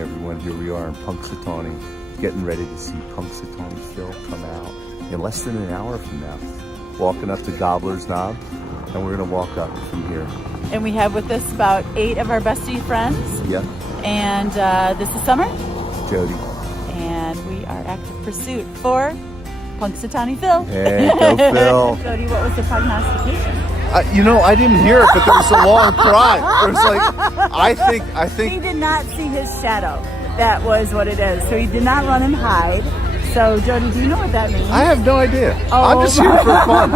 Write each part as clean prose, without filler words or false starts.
everyone. Here we are in Punxsutawney, getting ready to see Punxsy Phil come out in less than an hour from now. Walking up to Gobbler's Knob, and we're gonna walk up from here. And we have with us about 8 of our bestie friends. Yep. And this is Summer. Jody. And we are active pursuit for Punxsutawney Phil. Hey, go Phil. Jody, what was the prognostication? You know, I didn't hear it, but there was a long cry. It was like, I think. He did not see his shadow. That was what it is. So he did not run and hide. So Jody, do you know what that means? I have no idea. Oh, I'm just here for fun.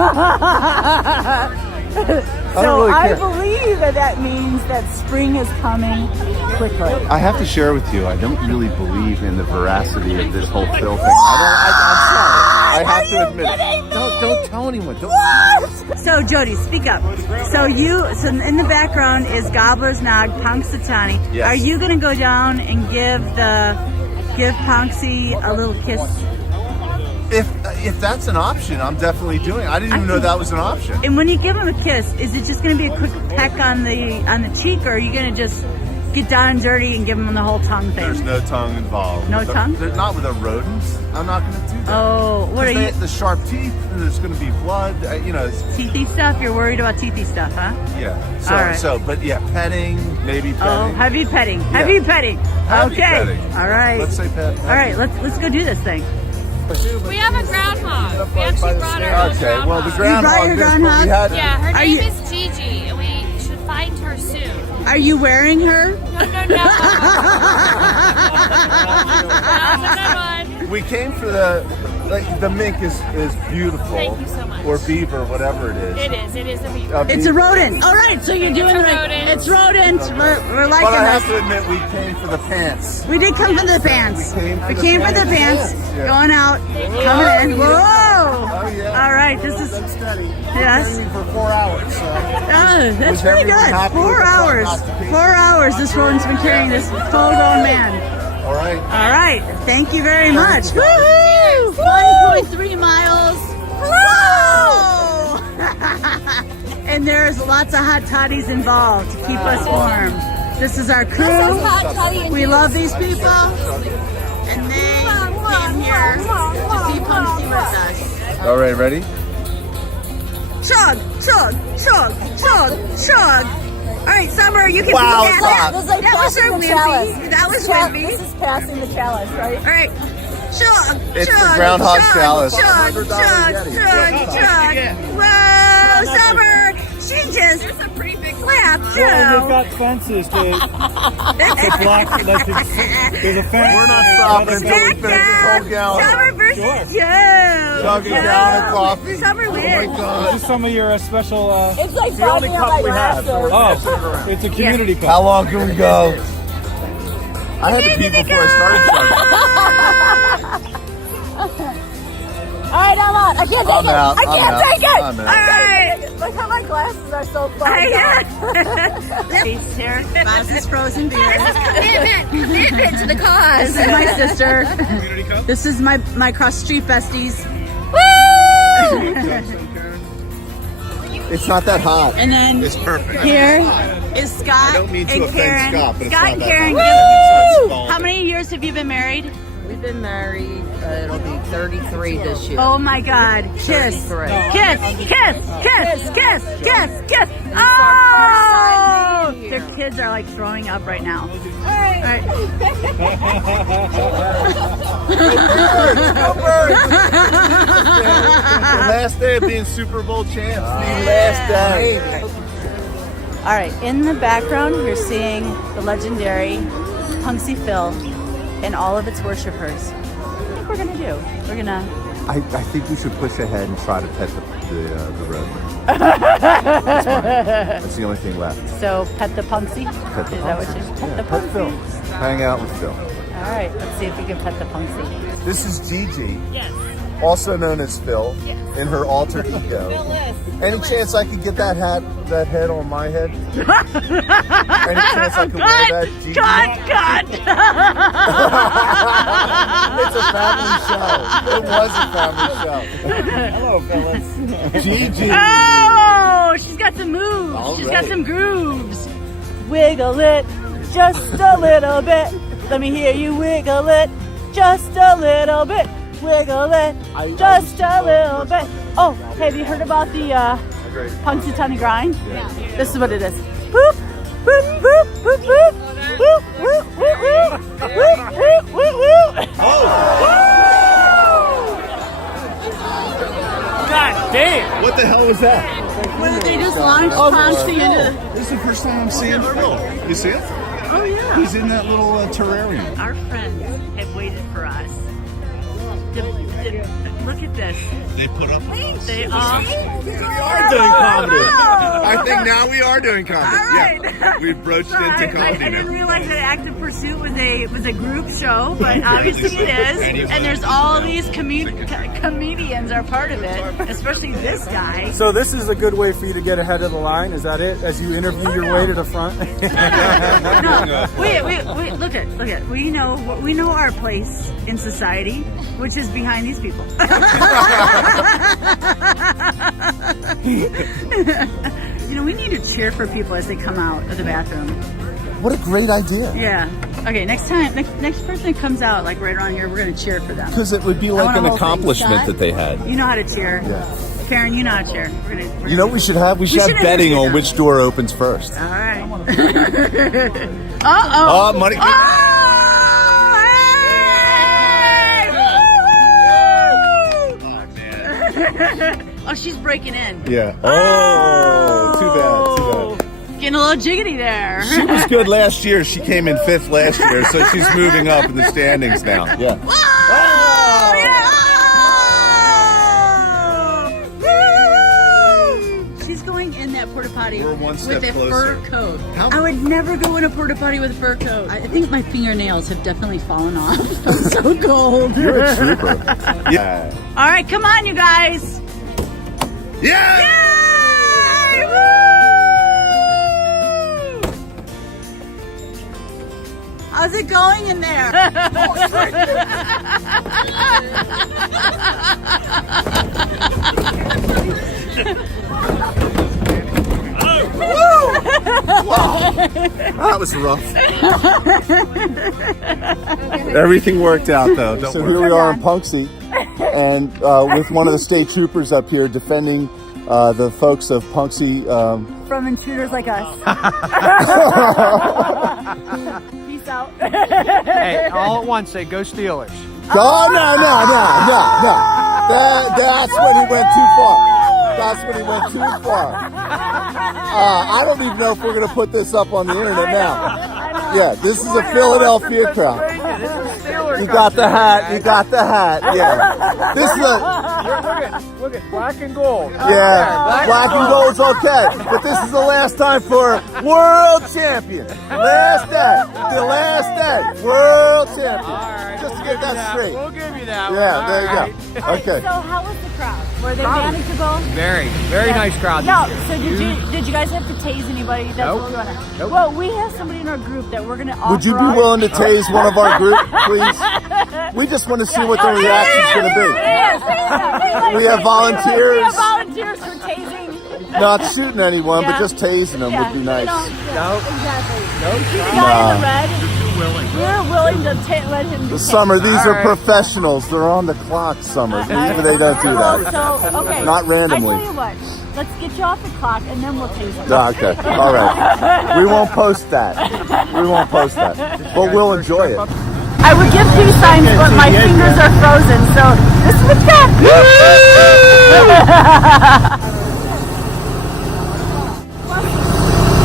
So I believe that means that spring is coming quickly. I have to share with you, I don't really believe in the veracity of this whole Phil thing. I'm sorry. I have to admit it. Don't tell anyone. So Jody, speak up. So in the background is Gobbler's Knob, Punxsutawney. Yes. Are you gonna go down and give Punxsy a little kiss? If that's an option, I'm definitely doing it. I didn't even know that was an option. And when you give him a kiss, is it just gonna be a quick peck on the cheek, or are you gonna just get down and dirty and give him the whole tongue thing? There's no tongue involved. No tongue? Not with a rodent. I'm not going to do that. Oh, what are you? The sharp teeth, and there's going to be blood. Teethy stuff? You're worried about teethy stuff, huh? Yeah. All right. But yeah, petting, maybe petting. Oh, heavy petting. Yeah. Heavy petting. Heavy Okay. petting. All right. Let's say pet. All right, let's go do this thing. We have a groundhog. We actually brought our own Okay, well, the groundhog. groundhog. your groundhog? Yeah, her Are name you- is Gigi, and we should find her soon. Are you wearing her? No. That was a good one. We came for the mink is beautiful. Thank you so much. Or beaver, whatever it is. It is a beaver. It's a rodent. All right, so you're doing a right. rodent. It's rodent. We're liking But I have this. to admit, we came for the pants. We did come for the pants. We came for the pants. Yeah. Going out, coming in. Whoa! Oh, yeah. All right, this is Steady. Yes. Training for 4 hours. So. oh, that's Was pretty everyone good. happy 4 with the hours. prognostication? 4 hours. This rodent's been carrying this full-grown man. All right. All right, thank you very much. you. Woohoo! 1.3 miles. Whoa! And there's lots of hot toddies involved to keep us warm. This is our crew. We love these people, and they came here to see Punxsy with us. All right, ready? Chug, chug, chug, chug, chug. All right, Summer, you can Wow, do it's that. hot. That was her wimpy. That was wimpy. This is passing the chalice, right? All right. Chug, It's chug, the Groundhog chug, Chalice. Chug, $100 chug, Yeti. chug, chug. Whoa, Summer, she just slapped Well, they've Joe. got fences to block. There's a fence. We're not stopping until we finish this whole gallon. Summer versus Sure. Joe. Chug a gallon of coffee. Summer Oh my wins. God. This is some of your special. It's like the only bottling up cup my we have, so we're glasses. Oh, it's a community How cup. long can we go? I had to pee before I started. All right, I'm out. I can't take I'm it. out. I can't take it. I'm out. All right. Look how my glasses are so far. Face here. Boz's frozen beer. Commitment to the cause. This is my sister. This is my cross street besties. It's not that hot. And then It's perfect. here is Scott don't mean to and offend Karen. Scott, but it's Scott not and that Karen. hot. How many years have you been married? We've been married, it'll be 33 this year. Oh my God. Kiss. 33. Kiss. Kiss. Kiss. Kiss. Kiss. Kiss. Oh! Their kids are like throwing up right now. All right. The last day of being Super Bowl champs. The last day. All right, in the background, you're seeing the legendary Punxsy Phil and all of its worshipers. What do you think we're gonna do? We're gonna. I think we should push ahead and try to pet the road. That's the only thing left. So pet the Punxsy. Pet the Is that what Punxsy. you? Pet Yeah, the pet Phil. Punxsy. Hang out with Phil. All right, let's see if we can pet the Punxsy. This is Gigi, Yes. also known as Phil, in her alter ego. Any chance I could get that head on my head? Any chance I could wear that, Gigi? Cut! It's a family show. It was a family show. Hello, fellas. Gigi. Oh, she's got some moves. All She's got right. some grooves. Wiggle it just a little bit. Let me hear you wiggle it just a little bit. Wiggle it just a little bit. Oh, have you heard about the Punxsy Grind? Yeah. This is what it is. Boop, boop, boop, boop, boop. Boop, boop, boop, boop. Boop, boop, boop, boop. God damn! What the hell was that? They just launched Punxsy into This is the first time I'm seeing Phil. You see it? Oh, yeah. He's in that little terrarium. Our friends have waited for us. Look at this. They put up. They all. We are doing comedy. I think now we are doing comedy. All right. Yeah, we've broached into I comedy. didn't realize that Active Pursuit was a group show, but obviously it is. And there's all these comedians are part of it, especially this guy. So this is a good way for you to get ahead of the line. Is that it? As you interview your way to the front. No, wait. Look at. We know our place in society, which is behind these people. We need to cheer for people as they come out of the bathroom. What a great idea. Yeah. Okay, next person that comes out, like right around here, we're going to cheer for them. Because it would be like an accomplishment that they had. You know how to cheer. Yeah. Karen, you know how to cheer. You know what we should have? We should have betting on which door opens first. All right. Uh-oh. Oh, money. Oh, hey! Oh, she's breaking in. Yeah. Oh, too bad. Getting a little jiggity there. She was good last year. She came in 5th last year, so she's moving up in the standings now. Yeah. Whoa! Yeah! Woo! She's going in that porta potty with a fur coat. I would never go in a porta potty with a fur coat. I think my fingernails have definitely fallen off. I'm so cold. You're a trooper. Yeah. All right, come on, you guys. Yeah! Yay! Woo! How's it going in there? Wow. That was rough. Everything worked out though. So here we are in Punxsy, and with one of the state troopers up here defending the folks of Punxsy From intruders like us. Peace out. Hey, all at once say, go Steelers. Oh, no. That's when he went too far. I don't even know if we're going to put this up on the internet now. Yeah, this is a Philadelphia crowd. You got the hat. Yeah. This is Look at black and gold. Yeah, black and gold's okay. But this is the last time for world champion. The last day. World champion. Right, Just to get that straight. We'll give you that. Yeah, there you go. Okay. So how was the crowd? Were they manageable? Very nice crowd. No. So did you guys have to tase anybody? That's Nope. what we want to. Nope. Well, we have somebody in our group that we're going to offer. Would you be willing to tase one of our group, please? We just want to see what their reaction's going to be. We have volunteers. We have volunteers for tasing. Not shooting anyone, but just tasing them would be nice. Exactly. Nope. The guy in the red. We're willing to let him do Summer, these All are right. professionals. They're on the clock, Summer. They don't do that. So, okay. Not randomly. I tell you what. Let's get you off the clock and then we'll tase them. Okay, all right. We won't post that. But we'll enjoy it. I would give peace signs, but my fingers are frozen. So this is what's that.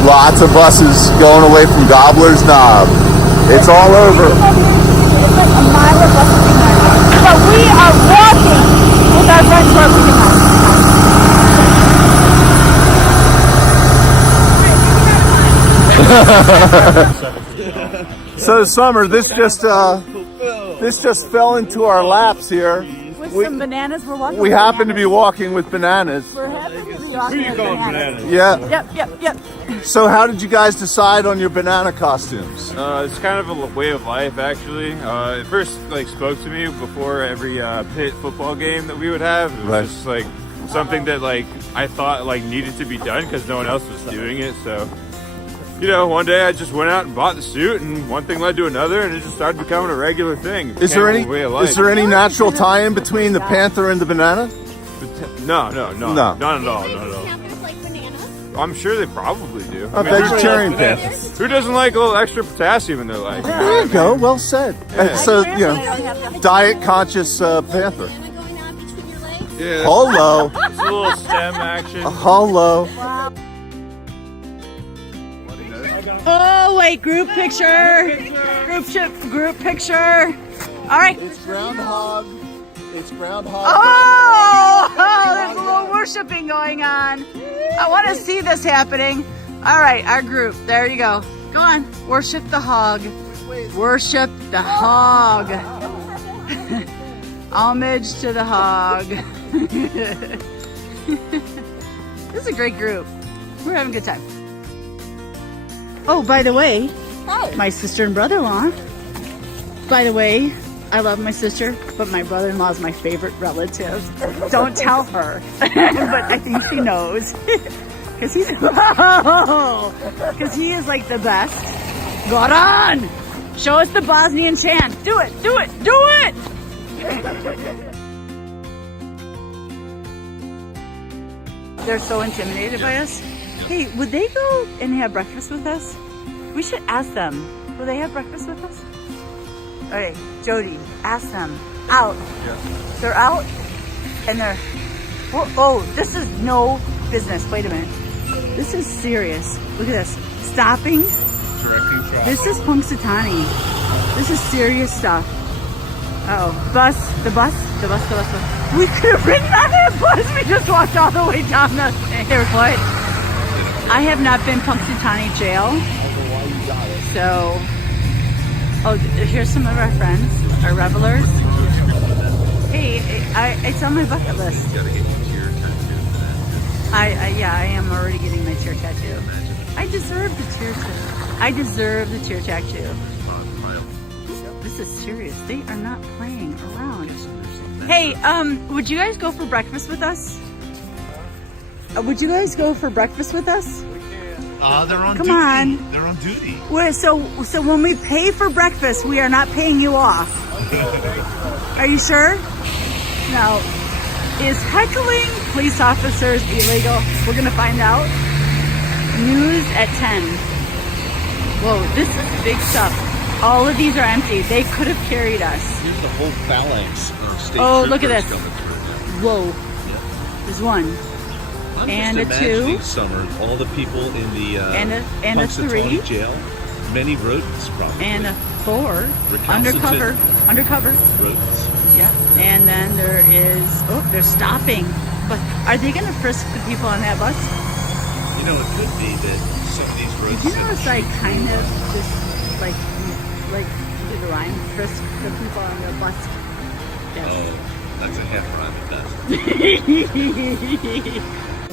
Lots of buses going away from Gobbler's Knob. It's all over. It's like a mile of buses being there. But we are walking with our friends who are leaving us. So Summer, this just fell into our laps here. With some bananas, we're walking. We with happen to be bananas. walking with bananas. We're happy to be walking with bananas. Yeah. Yep. So how did you guys decide on your banana costumes? It's kind of a way of life, actually. It first spoke to me before every pit football game that we would have. It was just something that I thought needed to be done because no one else was doing it. So you know, one day I just went out and bought the suit, and one thing led to another, and it just started becoming a regular thing. Is there any natural tie-in between the panther and the banana? No, No. not at all, not at all. Panthers like bananas? I'm sure they probably do. A vegetarian panther. Who doesn't like a little extra potassium in their life? There you go. Well said. So, you know, diet conscious panther. Banana going on between your legs? Yeah, Hello. it's a little stem action. Hello. Oh wait, group picture. Group picture. All right. It's Groundhog. It's Groundhog. Oh, there's a little worshiping going on. I want to see this happening. All right, our group. There you go. Go on. Worship the hog. Worship the hog. Homage to the hog. This is a great group. We're having a good time. Oh, by the way, my sister and brother-in-law. By the way, I love my sister, but my brother-in-law is my favorite relative. Don't tell her, but I think she knows. Because he is like the best. Go on! Show us the Bosnian chant. Do it, do it, do it! They're so intimidated by us. Hey, would they go and have breakfast with us? We should ask them. Will they have breakfast with us? All right, Jody, ask them. Out. Yeah. They're out, and they're. Oh, this is no business. Wait a minute. This is serious. Look at this. Stopping. This is Punxsutawney. This is serious stuff. Oh, the bus. We could have ridden on that bus. We just walked all the way down the. Here, what? I have not been Punxsutawney jail. So, here's some of our friends, our revelers. Hey, it's on my bucket list. You gotta get your tear tattoo. Yeah, I am already getting my tear tattoo. I deserve the tear tattoo. I deserve the tear tattoo. This is serious. They are not playing around. Hey, would you guys go for breakfast with us? Would you guys go for breakfast with us? They're on Come duty. on. They're on duty. So when we pay for breakfast, we are not paying you off. Are you sure? Now, is heckling police officers illegal? We're gonna find out. News at 10. Whoa, this is big stuff. All of these are empty. They could have carried us. Here's the whole phalanx of state Oh, look at troopers this. coming through. Whoa. There's one. I'm And just a imagining, two. Summer, all the people in the And a Punxsutawney three. jail. Many rodents, probably. And a 4. Recalcitrant. Undercover. rodents. Yeah. And then there is, they're stopping. But are they going to frisk the people on that bus? You know, it could be that some of these rodents. Did you notice I kind of just like did a rhyme, frisk the people on the bus? Yes. Oh, that's a half rhyme at best.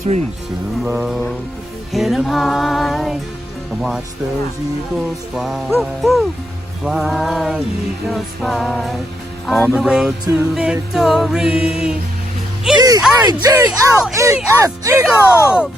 3 too low. Hit 'em high. And watch those eagles fly. Woo, woo. Fly, eagles fly. On the road to victory. E-A-G-L-E-S, Eagles!